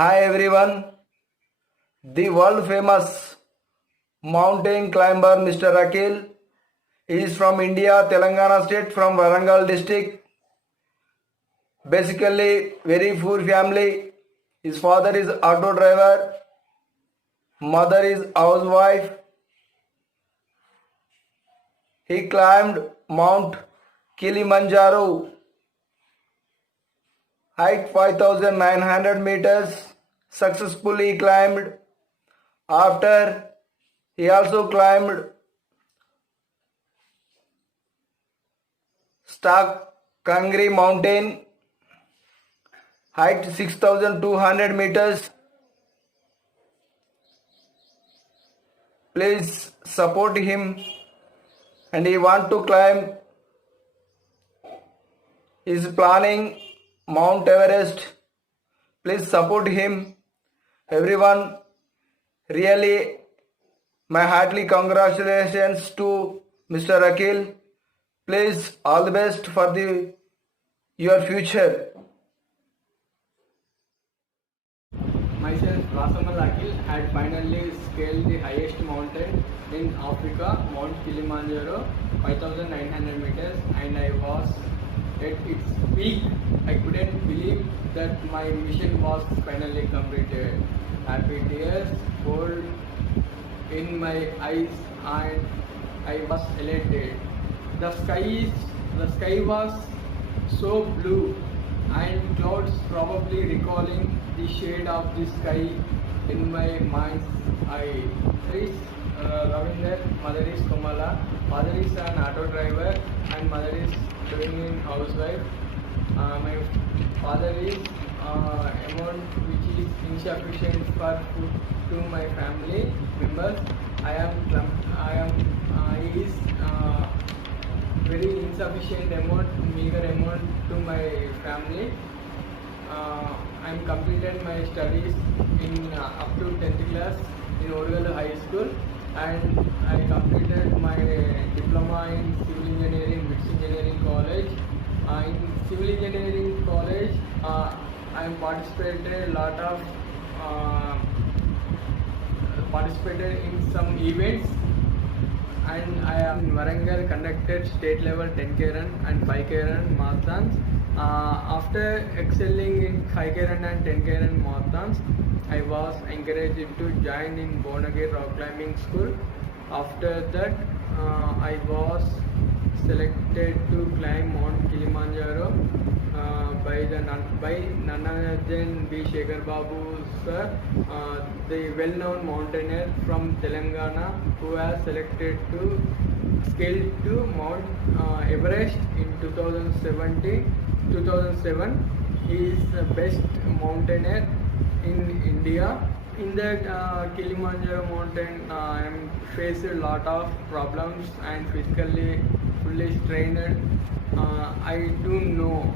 Hi everyone, the world famous mountain climber Mr. Akhil is from India, Telangana state, from Warangal district. Basically, very poor family. His father is auto driver, mother is housewife. He climbed Mount Kilimanjaro, height 5,900 meters, successfully climbed. After, he also climbed Stark Kangri mountain, height 6,200 meters. Please support him, and he want to climb. He is planning Mount Everest. Please support him. Everyone, really, my heartily congratulations to Mr. Akhil. Please, all the best for your future. Myself, Rasamal Akhil, had finally scaled the highest mountain in Africa, Mount Kilimanjaro, 5,900 meters, and I was at its peak. I couldn't believe that my mission was finally completed. Happy tears poured in my eyes, and I was elated. The sky was so blue, and clouds probably recalling the shade of the sky in my mind's eye. Father is Ravinder, mother is Komala, father is an auto driver, and mother is doing in housewife. My father is amount which is insufficient for food to my family members. He is very insufficient amount, meager amount to my family. I am completed my studies in up to 10th class in Odugalu High School, and I completed my diploma in civil engineering, BITS Engineering College. In civil engineering college, I am participated in some events, and I am in Warangal conducted state level 10K run and 5K run marathons. After excelling in 5K run and 10K run marathons, I was encouraged to join in Bonagir Rock Climbing School. After that, I was selected to climb Mount Kilimanjaro by none other than B. Shekhar Babu sir, the well-known mountaineer from Telangana, who has selected to scale to Mount Everest in 2007. He is the best mountaineer in India. In that Kilimanjaro mountain, I am faced a lot of problems and physically fully strained. I do know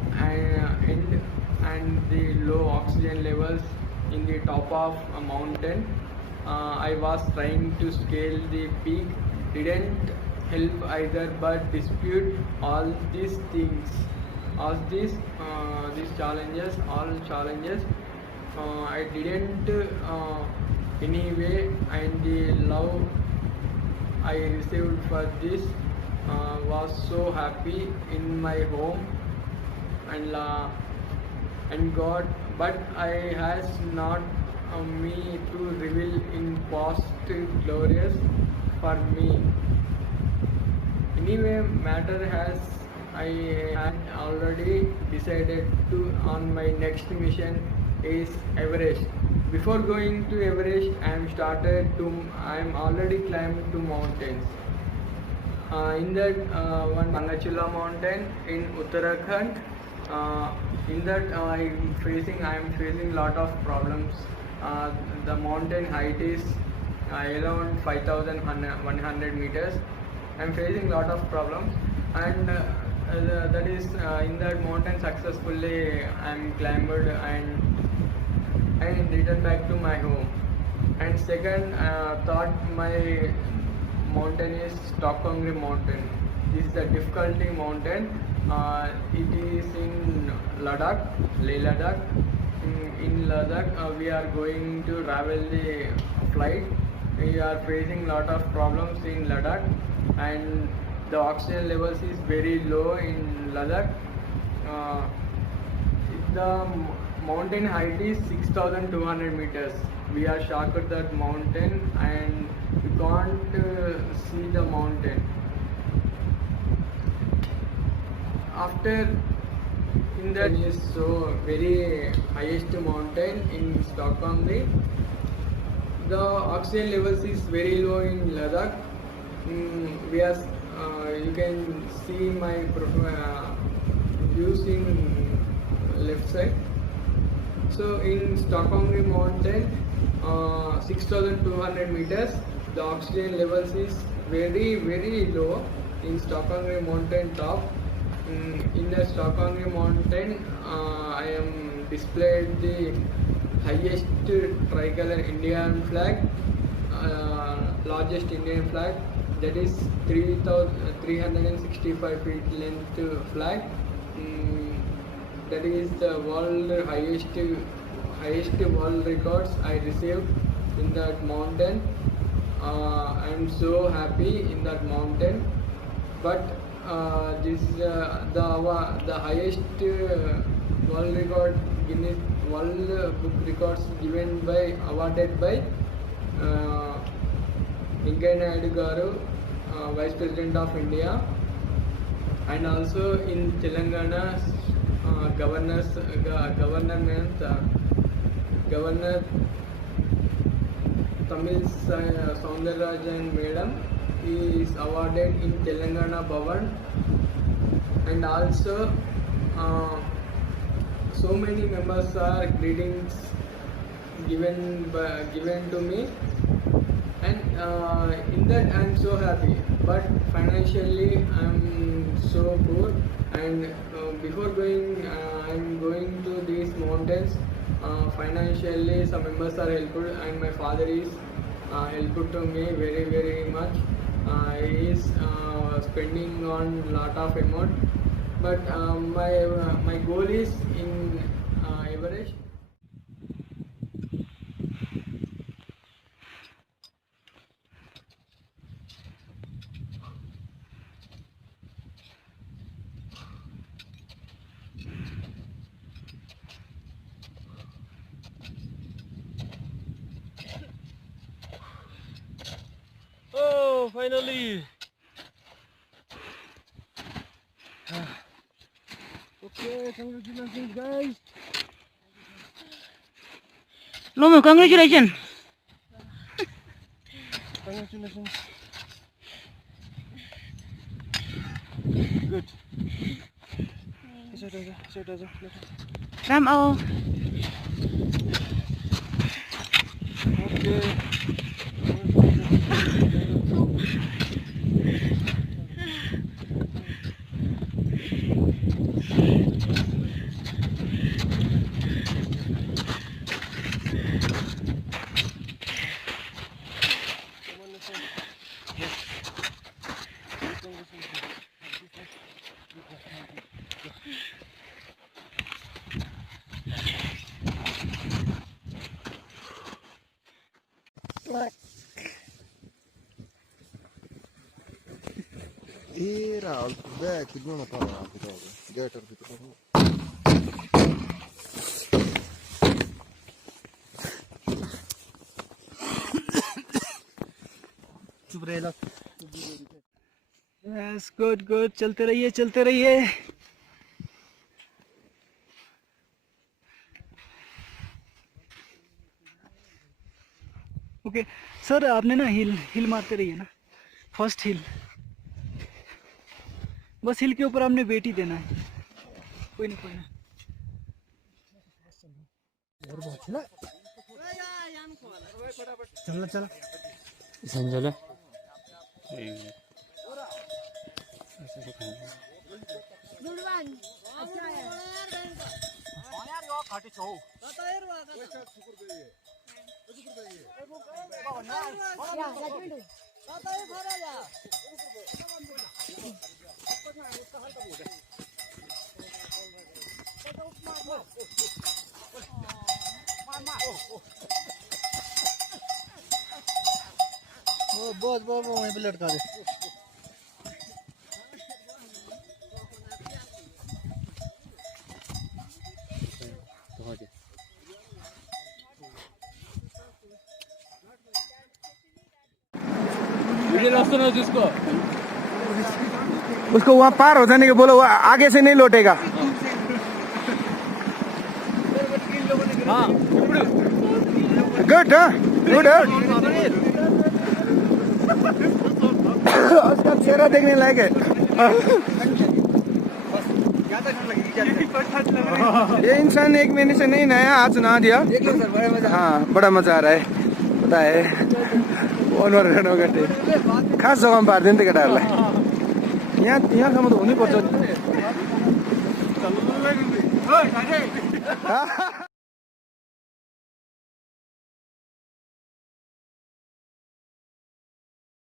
and the low oxygen levels in the top of a mountain. I was trying to scale the peak, didn't help either, but dispute all these things, all these challenges, I didn't anyway, and the love I received for this was so happy in my home and God, but I has not me to reveal in past glorious for me. Anyway, matter has I had already decided to on my next mission is Everest. Before going to Everest, I am already climbed 2 mountains. In that one Angachula mountain in Uttarakhand. In that I am facing lot of problems. The mountain height is around 5,100 meters. I am facing lot of problems, and that is in that mountain successfully I am climbed and returned back to my home. And second, thought my mountain is Stockholm mountain. This is the difficulty mountain. It is in Ladakh, Leh Ladakh, in Ladakh. We are going to travel the flight. We are facing lot of problems in Ladakh, and the oxygen levels is very low in Ladakh. Uh, the mountain height is 6,200 meters. We are shocked at that mountain and we can't see the mountain. After in that is so very highest mountain in Stockholm. The oxygen levels is very low in Ladakh. We are you can see my views in left side. So in Stockholm mountain, 6,200 meters, the oxygen levels is very low in Stockholm mountain top. In the Stockholm mountain, I am displayed the highest tricolor Indian flag, largest Indian flag, that is 365 feet length flag. That is the world highest world records I received in that mountain. I am so happy in that mountain. But this the highest world record Guinness World Book Records given by awarded by Venkaiah Naidu garu, Vice President of India, and also in Telangana Governor Tamil Soundararajan Madam is awarded in Telangana Bhavan, and also so many members are greetings given to me, and in that I am so happy. But financially I am so poor, and before going I am going to these mountains. Financially some members are helpful, and my father is helpful to me very much. He is spending on lot of amount, but my goal is in Everest. Oh, finally! Okay, congratulations, guys! Lomo, congratulations! Congratulations! Good. Sit. Ram ao. Okay. Era al vecchio, non parlava proprio. Gator di proprio. चुप रहेला। Yes, good. चलते रहिए। Okay sir, आपने ना हिल मारते रहिए ना, first हिल, बस हिल के ऊपर आपने वेट ही देना है। कोई ना चल संजय बस बस वहीं पे लटका दे उसको वहाँ पार हो जाने के बोलो, वो आगे से नहीं लौटेगा। Good good. उसका चेहरा देखने लायक है। ये इंसान 1 महीने से नहीं नहाया, आज नहा दिया। हाँ बड़ा मजा आ रहा है, पता है। खास जग्गामा पारिदियो नि त केटाहरूलाई। यहाँसम्म त हुनै पर्छ।